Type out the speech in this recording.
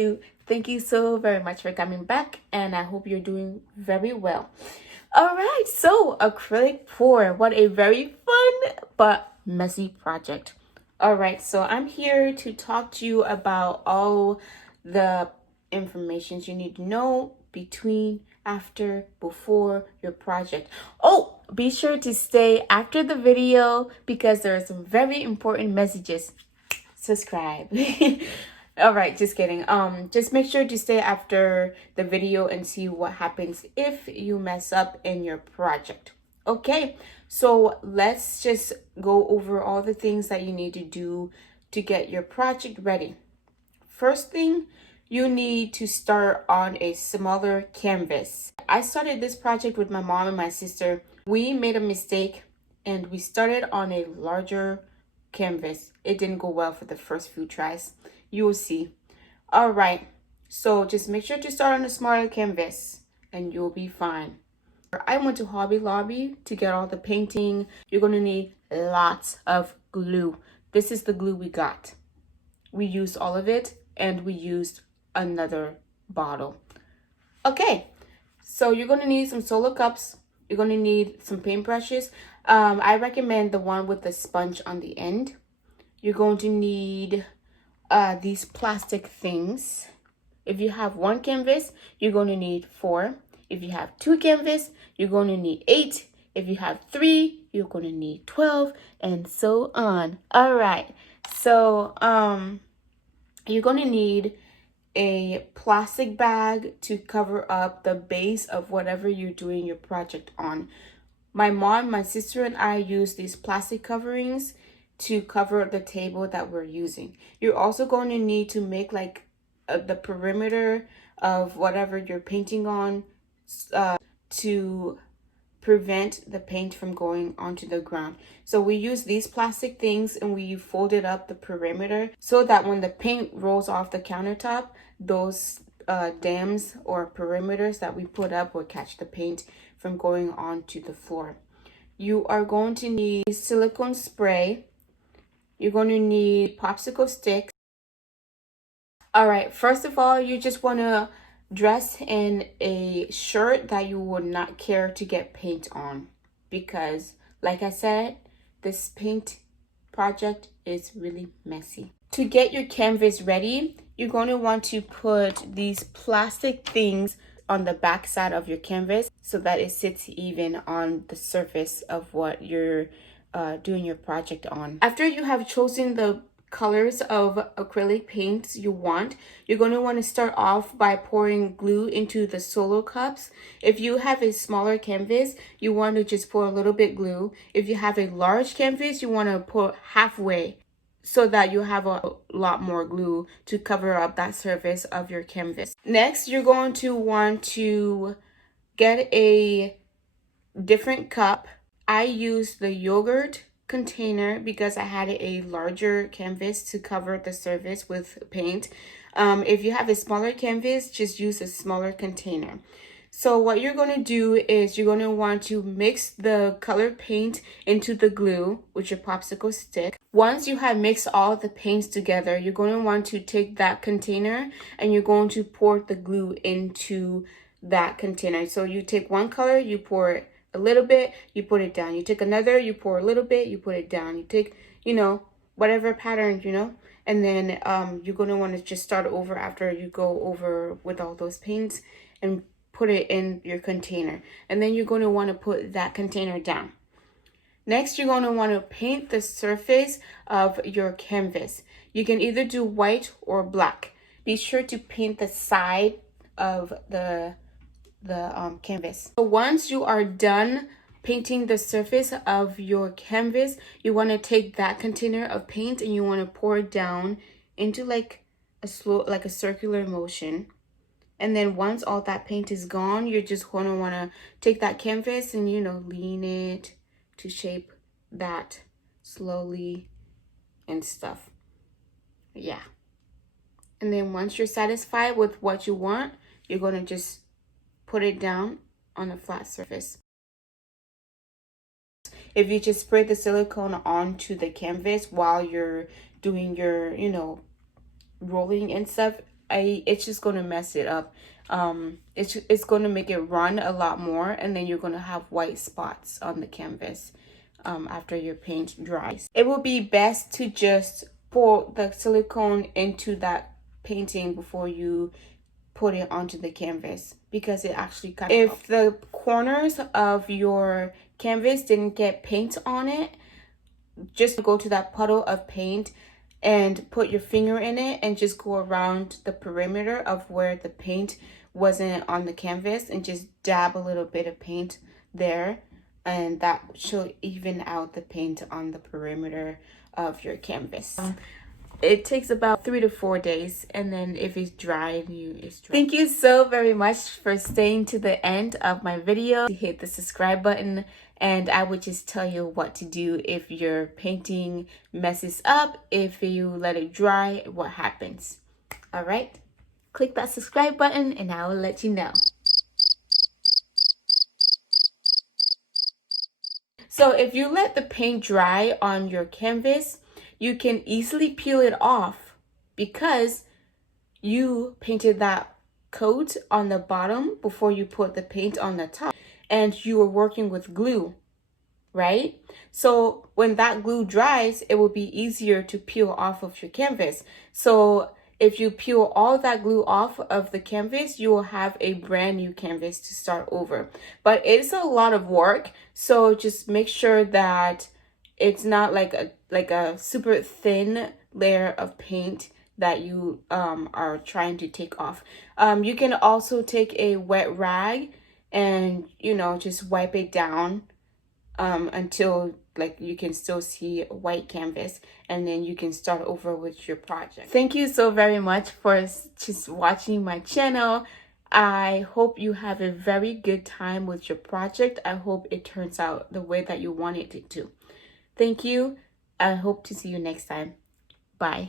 do. Thank you so very much for coming back, and I hope you're doing very well. All right, so acrylic pour. What a very fun but messy project. All right, so I'm here to talk to you about all the information you need to know between, after, before your project. Oh, be sure to stay after the video because there are some very important messages. Subscribe. All right, just kidding. Just make sure to stay after the video and see what happens if you mess up in your project. Okay, so let's just go over all the things that you need to do to get your project ready. First thing, you need to start on a smaller canvas. I started this project with my mom and my sister. We made a mistake and we started on a larger canvas. It didn't go well for the first few tries. You will see. All right, so just make sure to start on a smaller canvas and you'll be fine. I went to Hobby Lobby to get all the painting. You're going to need lots of glue. This is the glue we got. We used all of it and we used another bottle. Okay, so you're going to need some solo cups. You're going to need some paintbrushes. I recommend the one with the sponge on the end. You're going to need these plastic things. If you have one canvas, you're going to need 4. If you have 2 canvas, you're going to need 8. If you have 3, you're going to need 12, and so on. All right, so you're going to need a plastic bag to cover up the base of whatever you're doing your project on. My mom, my sister, and I use these plastic coverings to cover the table that we're using. You're also going to need to make like the perimeter of whatever you're painting on to prevent the paint from going onto the ground. So we use these plastic things and we folded up the perimeter so that when the paint rolls off the countertop, those dams or perimeters that we put up will catch the paint from going onto the floor. You are going to need silicone spray. You're going to need popsicle sticks. All right, first of all, you just want to dress in a shirt that you would not care to get paint on because, like I said, this paint project is really messy. To get your canvas ready, you're going to want to put these plastic things on the back side of your canvas so that it sits even on the surface of what you're doing your project on. After you have chosen the colors of acrylic paints you want, you're going to want to start off by pouring glue into the solo cups. If you have a smaller canvas, you want to just pour a little bit glue. If you have a large canvas, you want to pour halfway so that you have a lot more glue to cover up that surface of your canvas. Next, you're going to want to get a different cup. I used the yogurt container because I had a larger canvas to cover the surface with paint. If you have a smaller canvas, just use a smaller container. So what you're going to do is you're going to want to mix the colored paint into the glue with your popsicle stick. Once you have mixed all the paints together, you're going to want to take that container and you're going to pour the glue into that container. So you take one color, you pour a little bit, you put it down. You take another, you pour a little bit, you put it down. You take, whatever pattern, and then you're going to want to just start over after you go over with all those paints and put it in your container. And then you're going to want to put that container down. Next, you're going to want to paint the surface of your canvas. You can either do white or black. Be sure to paint the side of the canvas. So once you are done painting the surface of your canvas, you want to take that container of paint and you want to pour it down into like a circular motion. And then once all that paint is gone, you're just going to want to take that canvas and lean it to shape that slowly and stuff. Yeah. And then once you're satisfied with what you want, you're going to just put it down on a flat surface. If you just spray the silicone onto the canvas while you're doing your, rolling and stuff, it's just going to mess it up. It's going to make it run a lot more, and then you're going to have white spots on the canvas after your paint dries. It will be best to just pour the silicone into that painting before you put it onto the canvas, because it actually kind of, if the corners of your canvas didn't get paint on it, just go to that puddle of paint and put your finger in it and just go around the perimeter of where the paint wasn't on the canvas and just dab a little bit of paint there, and that should even out the paint on the perimeter of your canvas. It takes about 3 to 4 days, and then if it's dry, it's dry. Thank you so very much for staying to the end of my video. Hit the subscribe button, and I would just tell you what to do if your painting messes up, if you let it dry, what happens. All right, click that subscribe button and I will let you know. So if you let the paint dry on your canvas, you can easily peel it off because you painted that coat on the bottom before you put the paint on the top, and you were working with glue, right? So when that glue dries, it will be easier to peel off of your canvas. So if you peel all that glue off of the canvas, you will have a brand new canvas to start over. But it's a lot of work, so just make sure that it's not like a super thin layer of paint that you are trying to take off. You can also take a wet rag and, you know, just wipe it down until like you can still see white canvas, and then you can start over with your project. Thank you so very much for just watching my channel. I hope you have a very good time with your project. I hope it turns out the way that you want it to. Thank you. I hope to see you next time. Bye.